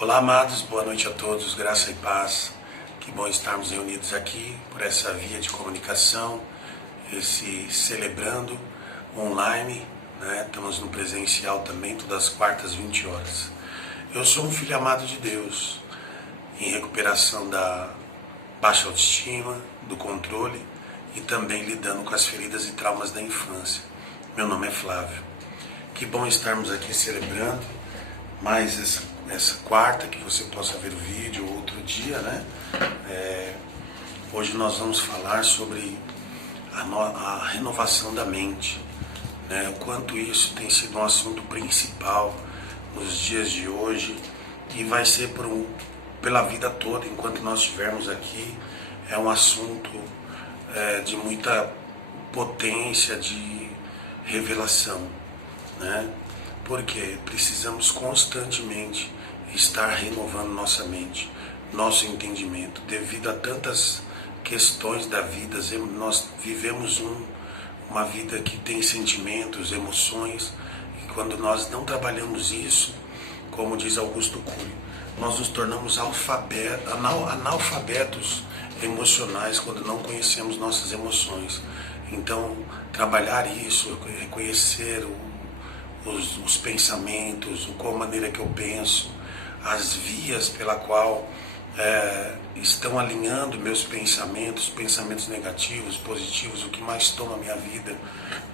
Olá, amados, boa noite a todos, graça e paz. Que bom estarmos reunidos aqui por essa via de comunicação, esse celebrando online, né? Estamos no presencial também, todas as quartas, 20 horas. Eu sou um filho amado de Deus, em recuperação da baixa autoestima, do controle e também lidando com as feridas e traumas da infância. Meu nome é Flávio. Que bom estarmos aqui celebrando mais essa quarta, que você possa ver o vídeo outro dia, né? Hoje nós vamos falar sobre a renovação da mente, né? O quanto isso tem sido um assunto principal nos dias de hoje e vai ser pela vida toda, enquanto nós estivermos aqui. É um assunto de muita potência, de revelação, né? Porque precisamos constantemente estar renovando nossa mente, nosso entendimento. Devido a tantas questões da vida, nós vivemos uma vida que tem sentimentos, emoções, e quando nós não trabalhamos isso, como diz Augusto Cury, nós nos tornamos analfabetos emocionais quando não conhecemos nossas emoções. Então, trabalhar isso, reconhecer os pensamentos, qual maneira que eu penso, as vias pela qual estão alinhando meus pensamentos negativos, positivos, o que mais toma a minha vida.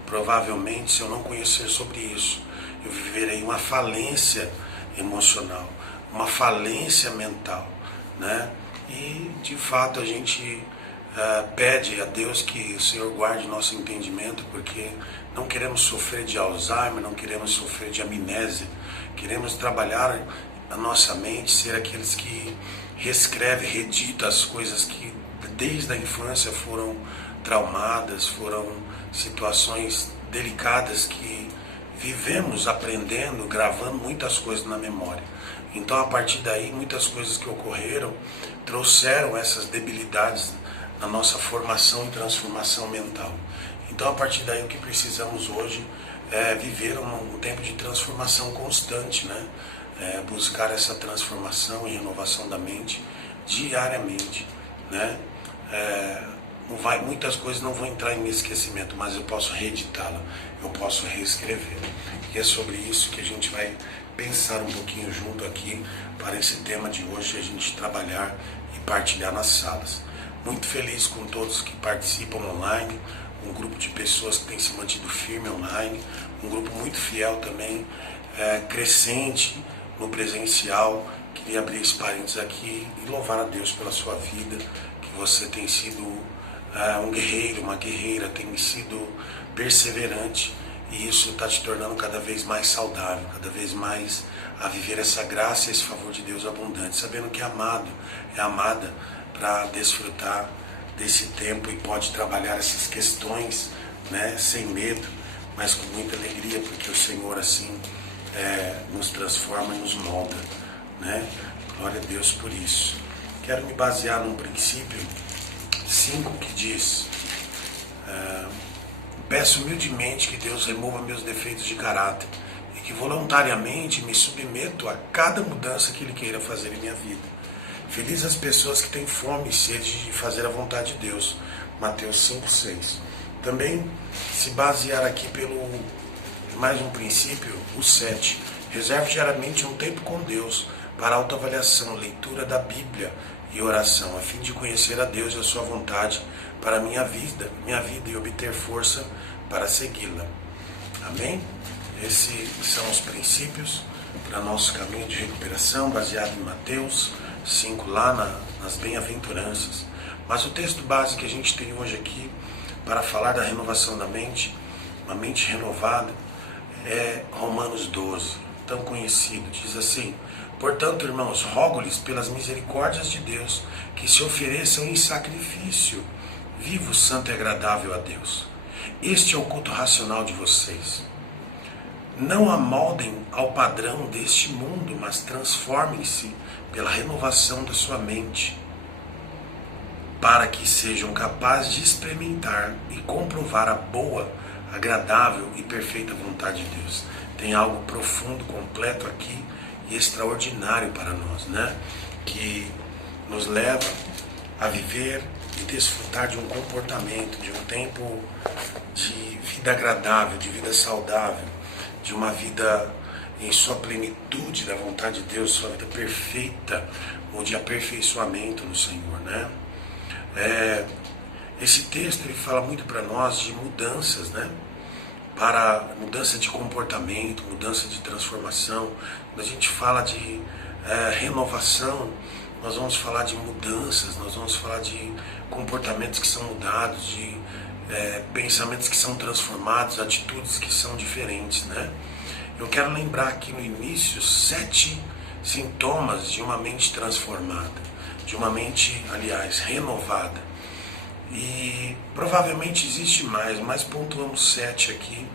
Provavelmente, se eu não conhecer sobre isso, eu viverei uma falência emocional, uma falência mental, né? E, de fato, a gente pede a Deus que o Senhor guarde nosso entendimento, porque não queremos sofrer de Alzheimer, não queremos sofrer de amnésia, queremos trabalhar a nossa mente, ser aqueles que reescreve, redita as coisas que desde a infância foram traumadas, foram situações delicadas que vivemos aprendendo, gravando muitas coisas na memória. Então, a partir daí, muitas coisas que ocorreram trouxeram essas debilidades na nossa formação e transformação mental. Então, a partir daí, o que precisamos hoje é viver um tempo de transformação constante, né? Buscar essa transformação e renovação da mente diariamente, né? Muitas coisas não vão entrar em esquecimento, mas eu posso reeditá-la, eu posso reescrever. E é sobre isso que a gente vai pensar um pouquinho junto aqui para esse tema de hoje, a gente trabalhar e partilhar nas salas. Muito feliz com todos que participam online, um grupo de pessoas que tem se mantido firme online, um grupo muito fiel também, crescente no presencial. Queria abrir esse parênteses aqui e louvar a Deus pela sua vida, que você tem sido um guerreiro, uma guerreira, tem sido perseverante, e isso está te tornando cada vez mais saudável, cada vez mais a viver essa graça e esse favor de Deus abundante, sabendo que é amado, é amada, para desfrutar desse tempo e pode trabalhar essas questões, né, sem medo, mas com muita alegria, porque o Senhor assim nos transforma e nos molda, né? Glória a Deus por isso. Quero me basear num princípio 5 que diz: peço humildemente que Deus remova meus defeitos de caráter e que voluntariamente me submeto a cada mudança que Ele queira fazer em minha vida. Feliz as pessoas que têm fome e sede de fazer a vontade de Deus. Mateus 5,6. Também se basear aqui pelo mais um princípio, o 7. Reserve diariamente um tempo com Deus para autoavaliação, leitura da Bíblia e oração, a fim de conhecer a Deus e a sua vontade para a minha vida e obter força para segui-la. Amém? Esses são os princípios para nosso caminho de recuperação, baseado em Mateus 5, lá nas bem-aventuranças. Mas o texto base que a gente tem hoje aqui para falar da renovação da mente, uma mente renovada, é Romanos 12, tão conhecido. Diz assim: portanto, irmãos, rogo-lhes pelas misericórdias de Deus que se ofereçam em sacrifício vivo, santo e agradável a Deus. Este é o culto racional de vocês. Não amoldem ao padrão deste mundo, mas transformem-se pela renovação da sua mente. para que sejam capazes de experimentar e comprovar a boa, agradável e perfeita vontade de Deus. Tem algo profundo, completo aqui e extraordinário para nós, né? Que nos leva a viver e desfrutar de um comportamento, de um tempo de vida agradável, de vida saudável, de uma vida em sua plenitude da vontade de Deus, sua vida perfeita, ou de aperfeiçoamento no Senhor, né? Esse texto ele fala muito para nós de mudanças, né? Para mudança de comportamento, mudança de transformação. Quando a gente fala de renovação, nós vamos falar de mudanças, nós vamos falar de comportamentos que são mudados, de pensamentos que são transformados, atitudes que são diferentes, né? Eu quero lembrar aqui no início 7 sintomas de uma mente transformada, de uma mente, aliás, renovada. E provavelmente existe mais, mas pontuamos 7 aqui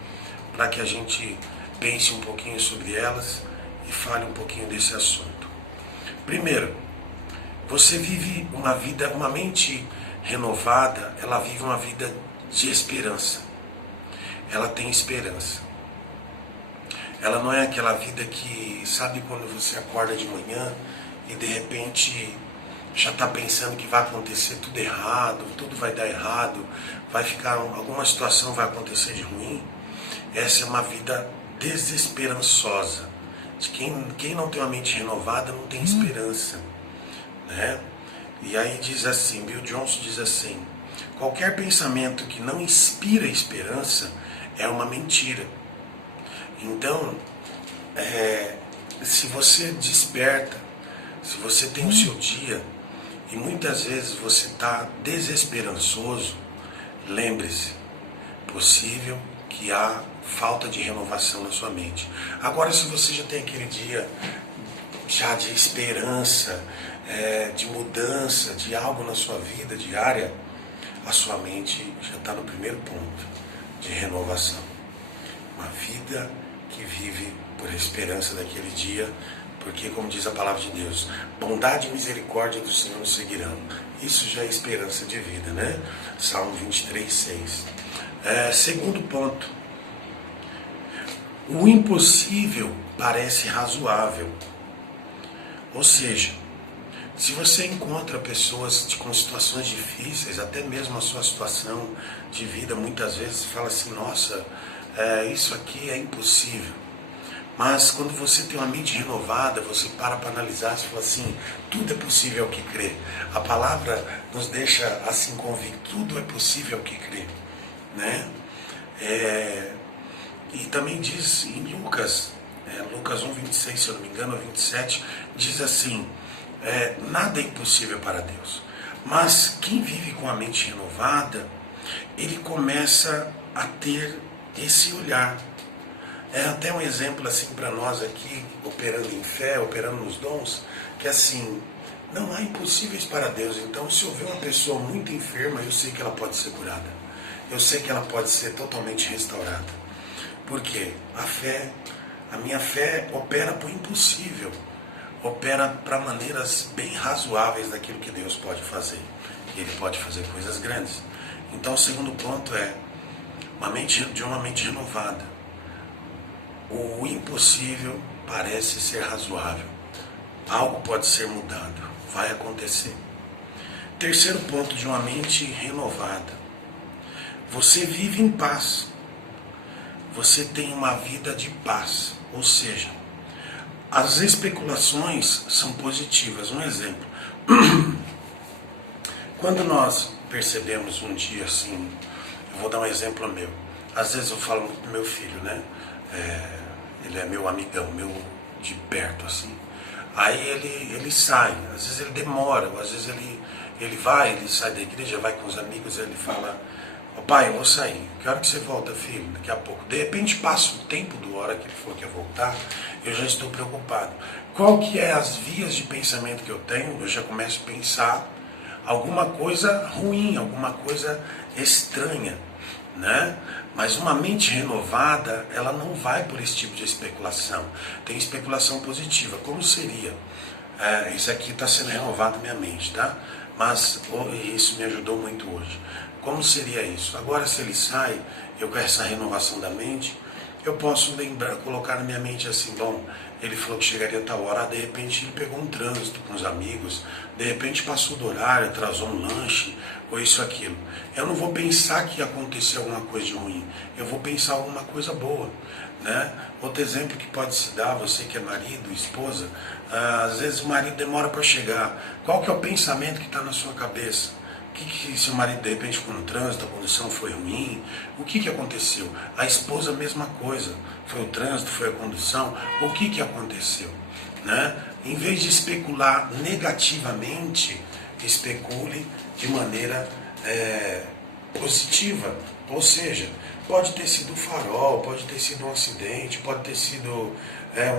para que a gente pense um pouquinho sobre elas e fale um pouquinho desse assunto. Primeiro, você vive uma mente renovada, ela vive uma vida de esperança. Ela tem esperança. Ela não é aquela vida que, sabe, quando você acorda de manhã e de repente já está pensando que vai acontecer tudo errado, tudo vai dar errado, alguma situação vai acontecer de ruim. Essa é uma vida desesperançosa. De quem não tem uma mente renovada não tem esperança, né? E aí diz assim, Bill Johnson diz assim: qualquer pensamento que não inspira esperança é uma mentira. Então, se você desperta, se você tem o seu dia e muitas vezes você está desesperançoso, lembre-se, possível que há falta de renovação na sua mente. Agora, se você já tem aquele dia já de esperança, de mudança, de algo na sua vida diária, a sua mente já está no primeiro ponto de renovação. Uma vida que vive por esperança daquele dia, porque, como diz a palavra de Deus, bondade e misericórdia do Senhor nos seguirão. Isso já é esperança de vida, né? Salmo 23, 6. Segundo ponto, o impossível parece razoável. Ou seja, se você encontra pessoas com situações difíceis, até mesmo a sua situação de vida, muitas vezes fala assim, nossa, isso aqui é impossível. Mas quando você tem uma mente renovada, você para analisar e fala assim, tudo é possível ao que crê. A palavra nos deixa assim convicto, tudo é possível ao que crê, né? E também diz em Lucas 1:26, se eu não me engano, 27, diz assim, nada é impossível para Deus. Mas quem vive com a mente renovada, ele começa a ter esse olhar. É até um exemplo assim para nós aqui, operando em fé, operando nos dons, que assim, não há impossíveis para Deus. Então, se eu ver uma pessoa muito enferma, eu sei que ela pode ser curada. Eu sei que ela pode ser totalmente restaurada. Por quê? A minha fé opera para o impossível. Opera para maneiras bem razoáveis daquilo que Deus pode fazer. E Ele pode fazer coisas grandes. Então, o segundo ponto é uma mente renovada. O impossível parece ser razoável. Algo pode ser mudado. Vai acontecer. Terceiro ponto de uma mente renovada. Você vive em paz. Você tem uma vida de paz. Ou seja, as especulações são positivas. Um exemplo. Quando nós percebemos um dia assim, eu vou dar um exemplo meu. Às vezes eu falo muito pro meu filho, né? Ele é meu amigão, meu de perto, assim. Aí ele sai, às vezes ele demora, às vezes ele sai da igreja, vai com os amigos, ele fala, pai, eu vou sair, que hora que você volta, filho? Daqui a pouco. De repente passa o tempo da hora que ele falou que ia voltar, eu já estou preocupado. Qual que é as vias de pensamento que eu tenho? Eu já começo a pensar alguma coisa ruim, alguma coisa estranha, né? Mas uma mente renovada, ela não vai por esse tipo de especulação. Tem especulação positiva. Como seria? Isso aqui está sendo renovado na minha mente, tá? Mas isso me ajudou muito hoje. Como seria isso? Agora, se ele sai, eu com essa renovação da mente, eu posso lembrar, colocar na minha mente assim, bom, ele falou que chegaria a tal hora, de repente ele pegou um trânsito com os amigos, de repente passou do horário, atrasou um lanche, ou isso, aquilo. Eu não vou pensar que aconteceu alguma coisa de ruim, eu vou pensar alguma coisa boa, né? Outro exemplo que pode se dar, você que é marido, esposa, às vezes o marido demora para chegar. Qual que é o pensamento que está na sua cabeça? Que seu marido de repente ficou no trânsito, a condução foi ruim, o que aconteceu? A esposa a mesma coisa, foi o trânsito, foi a condução, o que aconteceu? Né? Em vez de especular negativamente, especule de maneira positiva, ou seja, pode ter sido um farol, pode ter sido um acidente, pode ter sido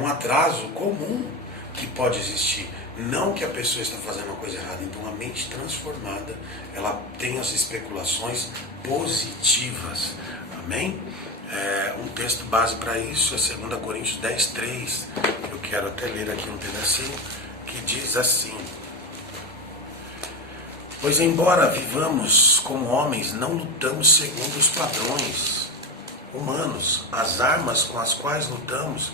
um atraso comum que pode existir. Não que a pessoa está fazendo uma coisa errada. Então a mente transformada, ela tem as especulações positivas. Amém? Um texto base para isso é 2 Coríntios 10:3. Eu quero até ler aqui um pedacinho que diz assim: pois embora vivamos como homens, não lutamos segundo os padrões humanos. As armas com as quais lutamos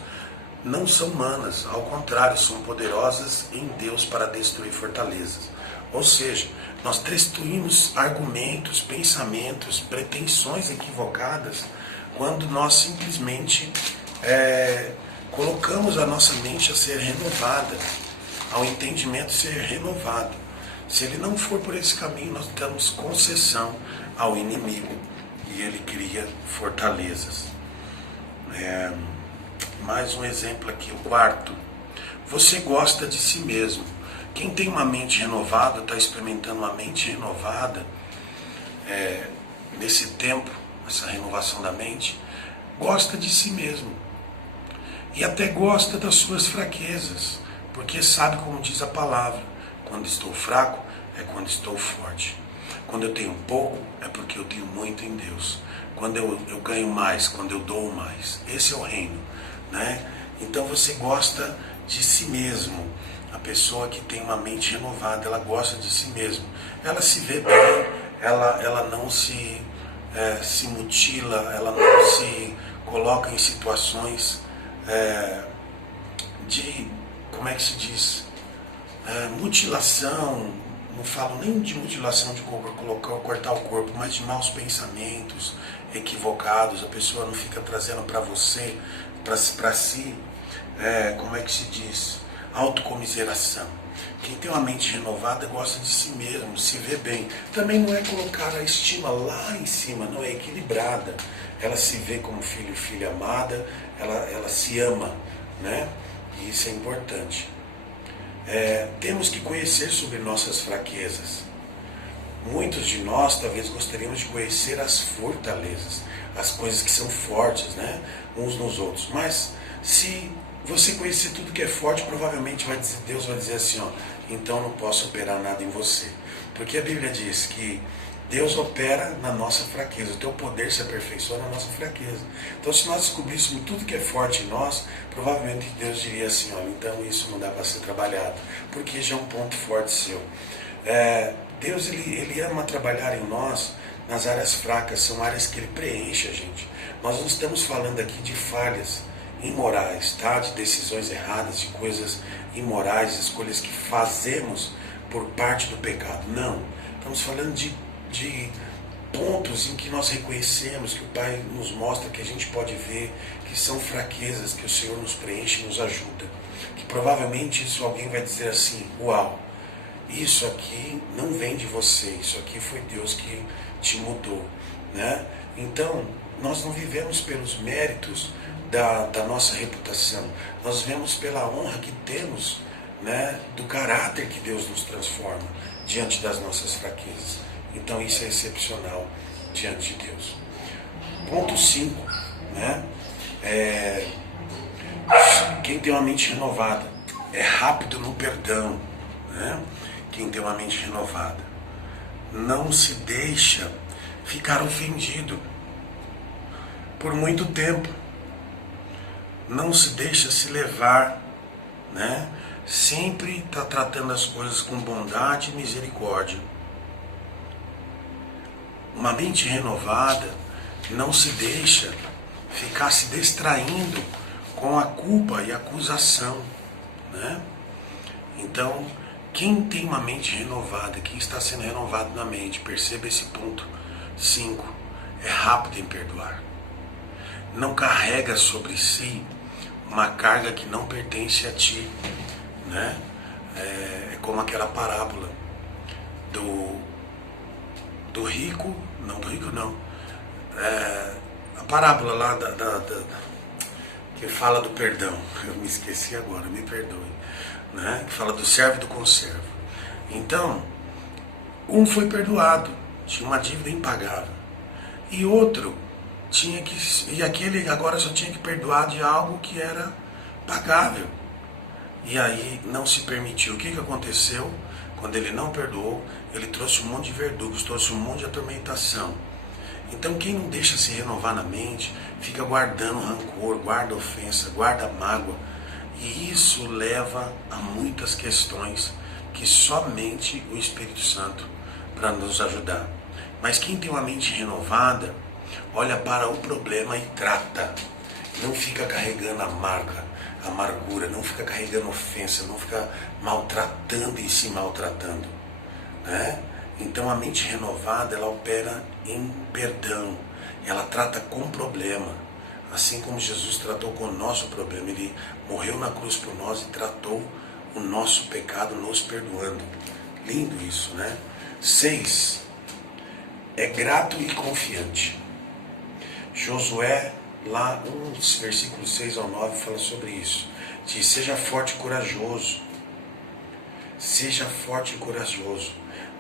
não são humanas, ao contrário, são poderosas em Deus para destruir fortalezas. Ou seja, nós destruímos argumentos, pensamentos, pretensões equivocadas quando nós simplesmente colocamos a nossa mente a ser renovada, ao entendimento ser renovado. Se ele não for por esse caminho, nós damos concessão ao inimigo e ele cria fortalezas. Mais um exemplo aqui, o quarto. Você gosta de si mesmo. Quem tem uma mente renovada, está experimentando uma mente renovada, nesse tempo, essa renovação da mente, gosta de si mesmo. E até gosta das suas fraquezas, porque sabe como diz a palavra: quando estou fraco, é quando estou forte. Quando eu tenho pouco, é porque eu tenho muito em Deus. Quando eu ganho mais, quando eu dou mais. Esse é o reino. Né? Então você gosta de si mesmo. A pessoa que tem uma mente renovada, ela gosta de si mesmo. Ela se vê bem, ela não se mutila, ela não se coloca em situações de, como é que se diz? Mutilação. Não falo nem de mutilação de cortar o corpo, mas de maus pensamentos equivocados. A pessoa não fica trazendo para você, para si, como é que se diz? Autocomiseração. Quem tem uma mente renovada gosta de si mesmo, se vê bem. Também não é colocar a estima lá em cima, não, é equilibrada. Ela se vê como filho e filha amada, ela se ama, né? E isso é importante. Temos que conhecer sobre nossas fraquezas. Muitos de nós talvez gostaríamos de conhecer as fortalezas, as coisas que são fortes, né, uns nos outros. Mas se você conhecer tudo que é forte, provavelmente Deus vai dizer assim, então não posso operar nada em você. Porque a Bíblia diz que Deus opera na nossa fraqueza, o teu poder se aperfeiçoa na nossa fraqueza. Então se nós descobríssemos tudo que é forte em nós, provavelmente Deus diria assim, então isso não dá para ser trabalhado, porque já é um ponto forte seu. Deus ele ama trabalhar em nós nas áreas fracas, são áreas que ele preenche a gente. Nós não estamos falando aqui de falhas imorais, tá? De decisões erradas, de coisas imorais, escolhas que fazemos por parte do pecado. Não, estamos falando de pontos em que nós reconhecemos, que o Pai nos mostra, que a gente pode ver, que são fraquezas, que o Senhor nos preenche e nos ajuda. Que provavelmente isso alguém vai dizer assim, uau, isso aqui não vem de você, isso aqui foi Deus que te mudou, né? Então, nós não vivemos pelos méritos da nossa reputação, nós vivemos pela honra que temos, né, do caráter que Deus nos transforma diante das nossas fraquezas. Então isso é excepcional diante de Deus. Ponto 5, né? Quem tem uma mente renovada é rápido no perdão, né? Quem tem uma mente renovada não se deixa ficar ofendido por muito tempo, não se deixa se levar, né? sempre está tratando as coisas com bondade e misericórdia. Uma mente renovada não se deixa ficar se distraindo com a culpa e a acusação, né? Então, quem tem uma mente renovada, quem está sendo renovado na mente, perceba esse ponto 5, é rápido em perdoar. Não carrega sobre si uma carga que não pertence a ti, né? É como aquela parábola do rico, a parábola lá que fala do perdão, eu me esqueci agora, me perdoe, né? Que fala do servo e do conservo. Então, um foi perdoado, tinha uma dívida impagável, e outro e aquele agora só tinha que perdoar de algo que era pagável. E aí não se permitiu. O que aconteceu? Quando ele não perdoou, ele trouxe um monte de verdugos, trouxe um monte de atormentação. Então quem não deixa se renovar na mente, fica guardando rancor, guarda ofensa, guarda mágoa. E isso leva a muitas questões que somente o Espírito Santo para nos ajudar. Mas quem tem uma mente renovada, olha para o problema e trata. Não fica carregando amargura, não fica carregando ofensa, não fica maltratando e se maltratando, né? Então a mente renovada, ela opera em perdão, ela trata com problema, assim como Jesus tratou com o nosso problema. Ele morreu na cruz por nós e tratou o nosso pecado nos perdoando. Lindo isso, né? 6. É grato e confiante. Josué, lá nos versículos 6 ao 9, fala sobre isso. Diz: seja forte e corajoso. Seja forte e corajoso.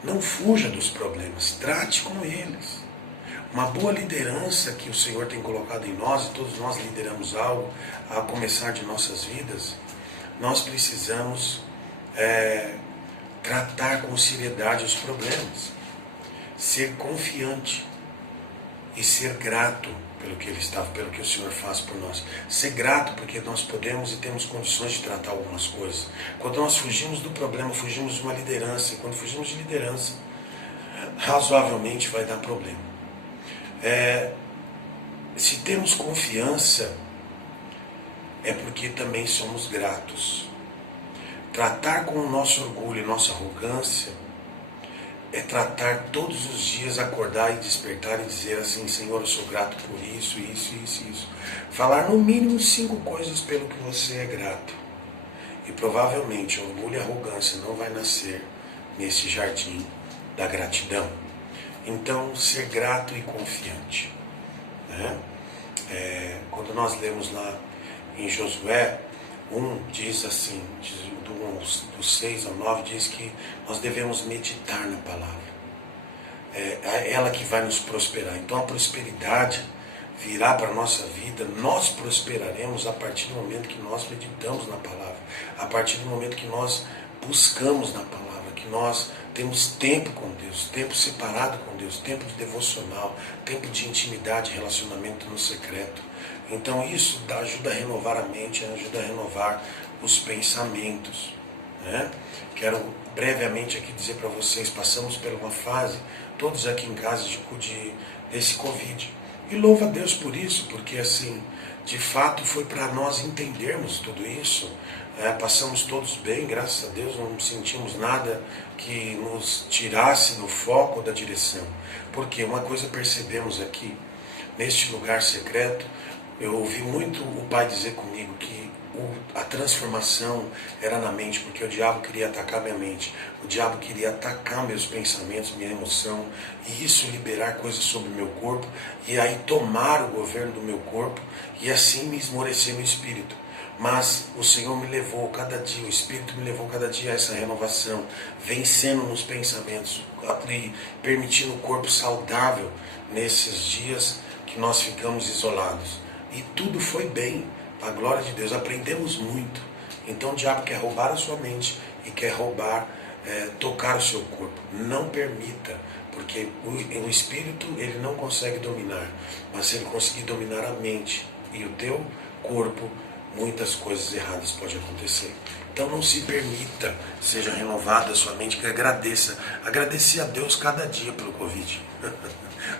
Não fuja dos problemas, trate com eles. Uma boa liderança que o Senhor tem colocado em nós, e todos nós lideramos algo, a começar de nossas vidas, nós precisamos tratar com seriedade os problemas, ser confiante e ser grato pelo que o Senhor faz por nós. Ser grato porque nós podemos e temos condições de tratar algumas coisas. Quando nós fugimos do problema, fugimos de uma liderança. E quando fugimos de liderança, razoavelmente vai dar problema. Se temos confiança, é porque também somos gratos. Tratar com o nosso orgulho e nossa arrogância é tratar todos os dias, acordar e despertar e dizer assim: Senhor, eu sou grato por isso, isso, isso, isso. Falar no mínimo 5 coisas pelo que você é grato. E provavelmente orgulho e arrogância não vai nascer nesse jardim da gratidão. Então, ser grato e confiante, né? Quando nós lemos lá em Josué 1, diz assim, do 6 ao 9, diz que nós devemos meditar na palavra. É ela que vai nos prosperar. Então a prosperidade virá para a nossa vida, nós prosperaremos a partir do momento que nós meditamos na palavra, a partir do momento que nós buscamos na palavra, que nós temos tempo com Deus, tempo separado com Deus, tempo de devocional, tempo de intimidade, relacionamento no secreto. Então isso ajuda a renovar a mente, ajuda a renovar os pensamentos, né? Quero brevemente aqui dizer para vocês, passamos por uma fase, todos aqui em casa, desse Covid. E louva a Deus por isso, porque assim, de fato foi para nós entendermos tudo isso. Passamos todos bem, graças a Deus, não sentimos nada que nos tirasse do foco da direção. Porque uma coisa percebemos aqui, neste lugar secreto, eu ouvi muito o Pai dizer comigo que a transformação era na mente, porque o diabo queria atacar minha mente, o diabo queria atacar meus pensamentos, minha emoção, e isso liberar coisas sobre o meu corpo, e aí tomar o governo do meu corpo, e assim me esmorecer no espírito. Mas o Senhor me levou cada dia, o Espírito me levou cada dia a essa renovação, vencendo nos pensamentos, e permitindo o corpo saudável nesses dias que nós ficamos isolados. E tudo foi bem, para a glória de Deus, aprendemos muito. Então o diabo quer roubar a sua mente e quer tocar o seu corpo. Não permita, porque o espírito ele não consegue dominar, mas se ele conseguir dominar a mente e o teu corpo, muitas coisas erradas podem acontecer. Então não se permita, seja renovada a sua mente, que agradeça. Agradeci a Deus cada dia pelo Covid.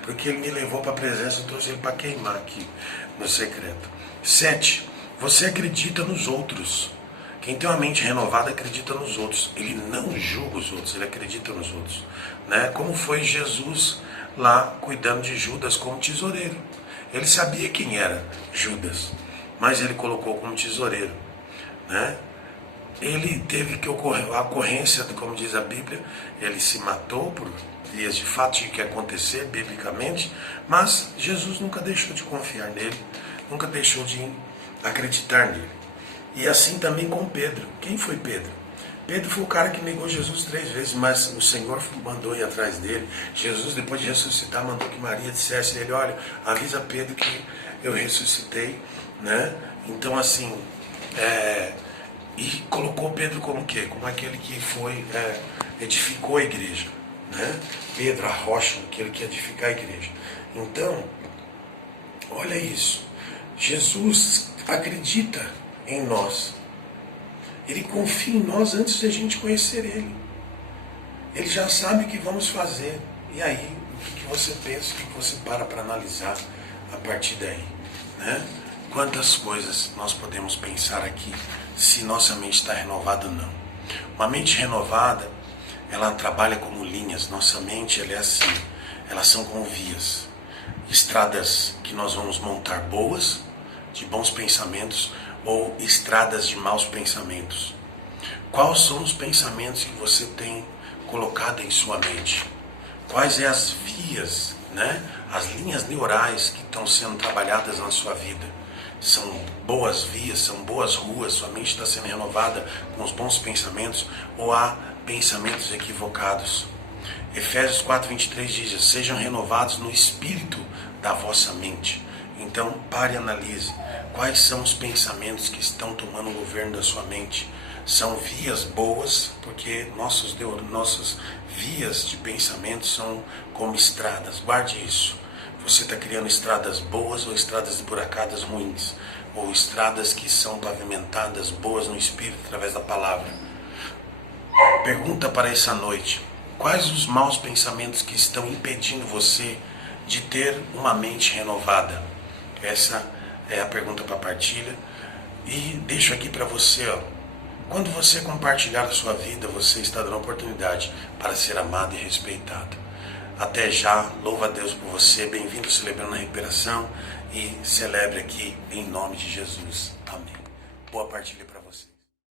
Porque Ele me levou para a presença, eu trouxe Ele para queimar aqui no secreto. 7. Você acredita nos outros. Quem tem uma mente renovada acredita nos outros. Ele não julga os outros, ele acredita nos outros. Né? Como foi Jesus lá cuidando de Judas como tesoureiro. Ele sabia quem era Judas, mas ele colocou como tesoureiro. Né? Ele teve que ocorrer a ocorrência, como diz a Bíblia, ele se matou por vias de fato tinha que acontecer biblicamente, mas Jesus nunca deixou de confiar nele, nunca deixou de acreditar nele. E assim também com Pedro. Quem foi Pedro? Pedro foi o cara que negou Jesus 3 vezes, mas o Senhor mandou ir atrás dele. Jesus, depois de ressuscitar, mandou que Maria dissesse a ele, olha, avisa Pedro que eu ressuscitei, né? Então assim, e colocou Pedro como o quê? Como aquele que foi, edificou a igreja, né? Pedro, a rocha, aquele que edificar a igreja. Então, olha isso, Jesus acredita em nós. Ele confia em nós antes de a gente conhecer Ele. Ele já sabe o que vamos fazer. E aí, o que você pensa, o que você para analisar a partir daí, né? Quantas coisas nós podemos pensar aqui, se nossa mente está renovada ou não. Uma mente renovada, ela trabalha como linhas. Nossa mente, ela é assim, elas são como vias. Estradas que nós vamos montar boas, de bons pensamentos, ou estradas de maus pensamentos. Quais são os pensamentos que você tem colocado em sua mente? Quais são as vias, né? As linhas neurais que estão sendo trabalhadas na sua vida? São boas vias, são boas ruas, sua mente está sendo renovada com os bons pensamentos ou há pensamentos equivocados? Efésios 4:23 diz, sejam renovados no espírito da vossa mente. Então, pare e analise. Quais são os pensamentos que estão tomando o governo da sua mente? São vias boas, porque nossas vias de pensamento são como estradas. Guarde isso. Você está criando estradas boas ou estradas esburacadas ruins? Ou estradas que são pavimentadas boas no Espírito através da palavra? Pergunta para essa noite. Quais os maus pensamentos que estão impedindo você de ter uma mente renovada? Essa é a pergunta para partilha. E deixo aqui para você, quando você compartilhar a sua vida, você está dando oportunidade para ser amado e respeitado. Até já, louva a Deus por você, bem-vindo Celebrando a Recuperação e celebre aqui em nome de Jesus. Amém. Boa partilha para você.